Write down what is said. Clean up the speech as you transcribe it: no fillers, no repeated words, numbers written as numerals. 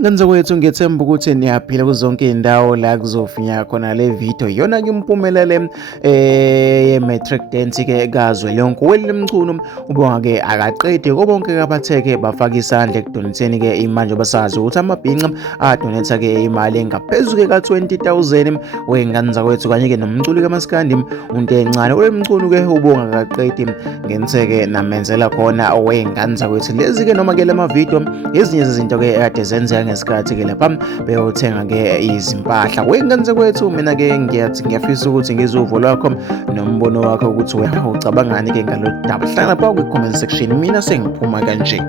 Ngenzeka kwethu ngiyethemba ukuthi niyaphila kuzonke iy'ndawo la kuzofinyeka khona le video. Iyona-ke impumela ye-matric dance-ke kazwelonke. Welile Mchunu ubonga-ke akaqedi konke abathe-ke bafaka isandla ekudoniseni-ke imali njengoba sazi ukuthi amabhinca adonetha-ke imali engaphezu-ke ka-20,000 wey'ngane zakwethu kanye-ke nomculi kamaskandi unto encane. Welile Mchunu-ke ubonga akaqedi ngenise-ke namenzela khona wey'ngane zakwethu lezi-ke noma-ke lamavidiyo ezinye zezinto-ke ekade zenzeka ngesikhathi-ke lapha beyothenga-ke izimpahla. Wey'ngane zakwethu mina-ke ngiyafisa ukuthi ngizwe uvo lwakho nombono wakho ukuthi wena ucabangani-ke ngalolu daba. Hlala lapha kwi-comment section, mina sengiphuma kanje.